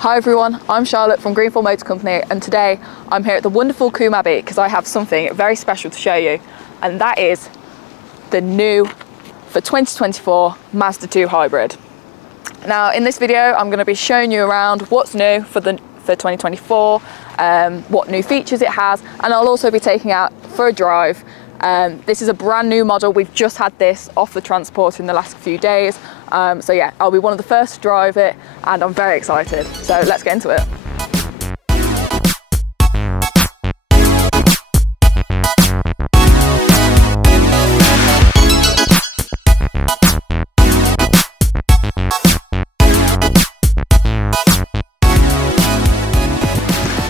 Hi everyone, I'm Charlotte from Greenfield Motor Company, and today I'm here at the wonderful Combe Abbey because I have something very special to show you, and that is the new, for 2024, Mazda2 Hybrid. Now in this video I'm going to be showing you around what's new for 2024, what new features it has, and I'll also be taking out for a drive. This is a brand new model. We've just had this off the transporter in the last few days. So yeah, I'll be one of the first to drive it and I'm very excited. So let's get into it.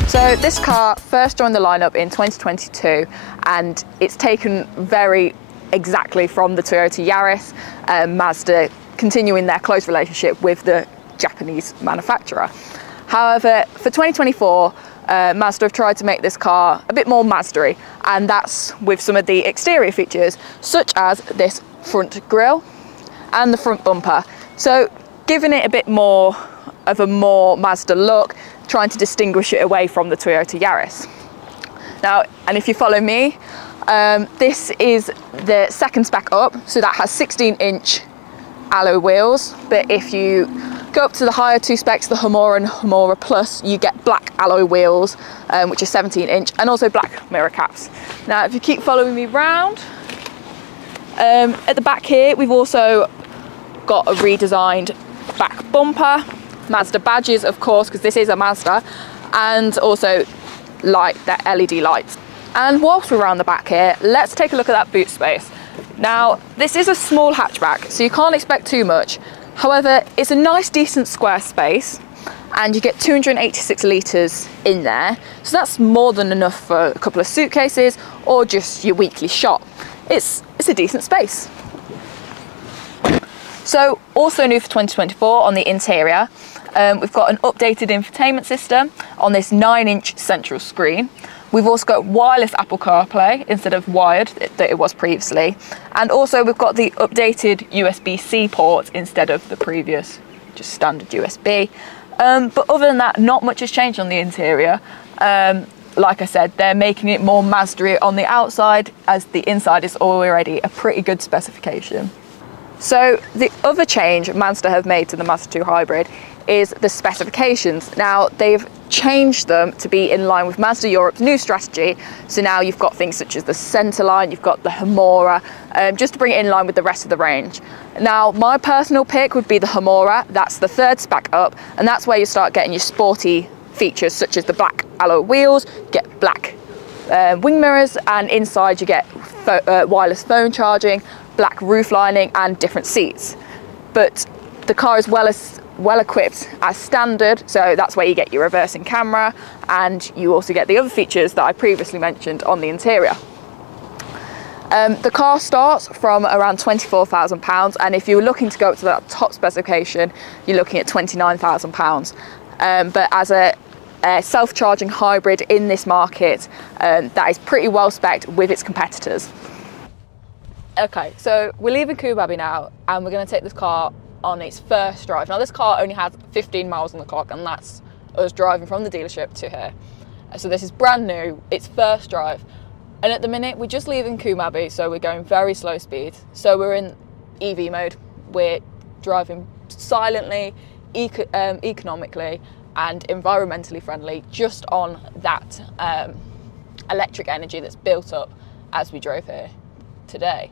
So this car first joined the lineup in 2022 and it's taken very exactly from the Toyota Yaris, Mazda continuing their close relationship with the Japanese manufacturer. However, for 2024, Mazda have tried to make this car a bit more Mazda-y, and that's with some of the exterior features such as this front grille and the front bumper. So giving it a bit more of a more Mazda look, trying to distinguish it away from the Toyota Yaris. Now, and if you follow me, this is the second spec up, so that has 16-inch alloy wheels, but if you go up to the higher two specs, the Humora and Humora Plus, you get black alloy wheels, which is 17-inch, and also black mirror caps. Now, if you keep following me round, at the back here, we've also got a redesigned back bumper, Mazda badges, of course, because this is a Mazda, and also the LED lights. And whilst we're around the back here, let's take a look at that boot space. Now, this is a small hatchback, so you can't expect too much. However, it's a nice, decent square space, and you get 286 litres in there. So that's more than enough for a couple of suitcases or just your weekly shop. It's a decent space. So, also new for 2024 on the interior, we've got an updated infotainment system on this 9-inch central screen. We've also got wireless Apple CarPlay instead of wired that it was previously. And also we've got the updated USB-C port instead of the previous just standard USB. But other than that, not much has changed on the interior. Like I said, they're making it more Mazda-y on the outside, as the inside is already a pretty good specification. So the other change Mazda have made to the Mazda2 Hybrid is the specifications. Now, they've changed them to be in line with Mazda Europe's new strategy. So now you've got things such as the Centerline, you've got the Humora, just to bring it in line with the rest of the range. Now, my personal pick would be the Humora. That's the third spec up, and that's where you start getting your sporty features such as the black alloy wheels, get black wing mirrors, and inside you get wireless phone charging, black roof lining, and different seats. But the car is well equipped as standard, so that's where you get your reversing camera, and you also get the other features that I previously mentioned on the interior. The car starts from around £24,000, and if you're looking to go up to that top specification, you're looking at £29,000. But as a self-charging hybrid in this market, that is pretty well spec'd with its competitors. Okay, so we're leaving Combe Abbey now, and we're going to take this car on its first drive. Now, this car only has 15 miles on the clock, and that's us driving from the dealership to here. So this is brand new, it's first drive. And at the minute, we're just leaving Combe Abbey, so we're going very slow speed. So we're in EV mode. We're driving silently, economically, and environmentally friendly, just on that electric energy that's built up as we drove here today.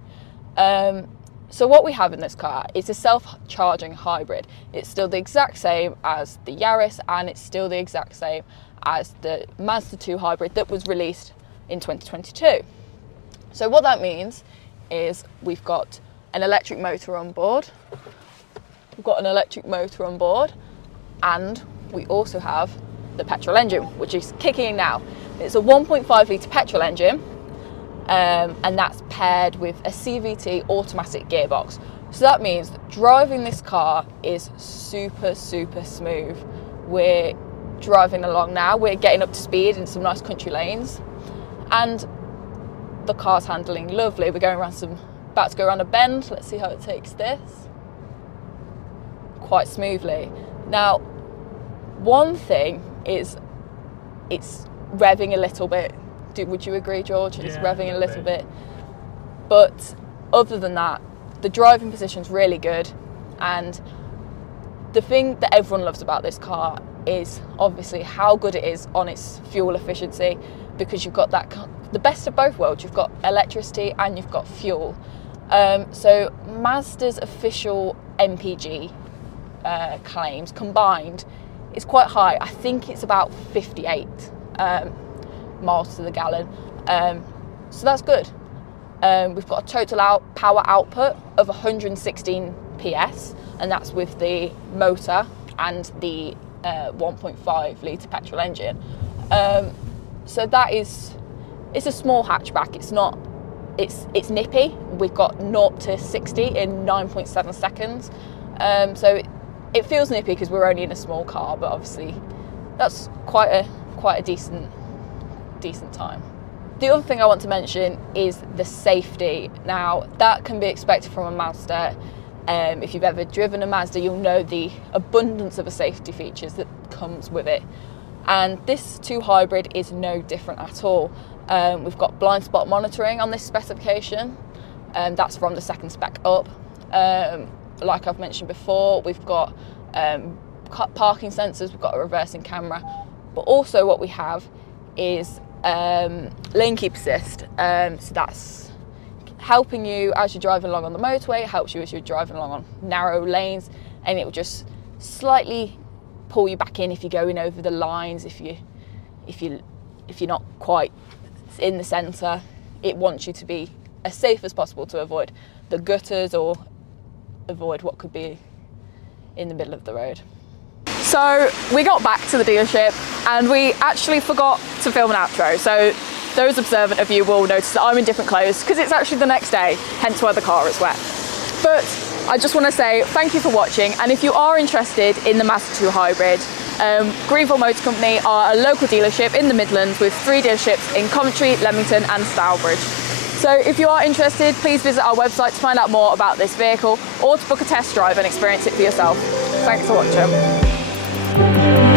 So what we have in this car is a self-charging hybrid. It's still the exact same as the Yaris, and it's still the exact same as the Mazda2 Hybrid that was released in 2022. So what that means is we've got an electric motor on board. And we also have the petrol engine, which is kicking in now. It's a 1.5 litre petrol engine, and that's paired with a CVT automatic gearbox. So that means that driving this car is super, super smooth. We're driving along now, we're getting up to speed in some nice country lanes, and the car's handling lovely. We're going around about to go around a bend. Let's see how it takes this. Quite smoothly. Now, One thing is it's revving a little bit. Would you agree, George? It's revving a little bit. But other than that, the driving position's really good. And the thing that everyone loves about this car is obviously how good it is on its fuel efficiency, because you've got the best of both worlds. You've got electricity and you've got fuel. So Mazda's official MPG claims combined is quite high. I think it's about 58 miles to the gallon. So that's good. We've got a total power output of 116 PS, and that's with the motor and the 1.5 litre petrol engine. So that is, it's a small hatchback. It's not, it's nippy. We've got 0 to 60 in 9.7 seconds. So it feels nippy because we're only in a small car, but obviously that's quite a decent time. The other thing I want to mention is the safety. Now, that can be expected from a Mazda. If you've ever driven a Mazda, you'll know the abundance of safety features that comes with it. And this 2 Hybrid is no different at all. We've got blind spot monitoring on this specification. That's from the second spec up. Like I've mentioned before, we've got parking sensors, we've got a reversing camera, but also what we have is lane keep assist. So that's helping you as you're driving along on the motorway. It helps you as you're driving along on narrow lanes, and it will just slightly pull you back in if you're going over the lines. If you're not quite in the centre, it wants you to be as safe as possible to avoid the gutters or avoid what could be in the middle of the road. So we got back to the dealership and we actually forgot to film an outro. So those observant of you will notice that I'm in different clothes because it's actually the next day, hence why the car is wet. But I just want to say thank you for watching, and if you are interested in the Mazda2 Hybrid, Greenville Motor Company are a local dealership in the Midlands with 3 dealerships in Coventry, Leamington and Stourbridge. So if you are interested, please visit our website to find out more about this vehicle or to book a test drive and experience it for yourself. Thanks for watching.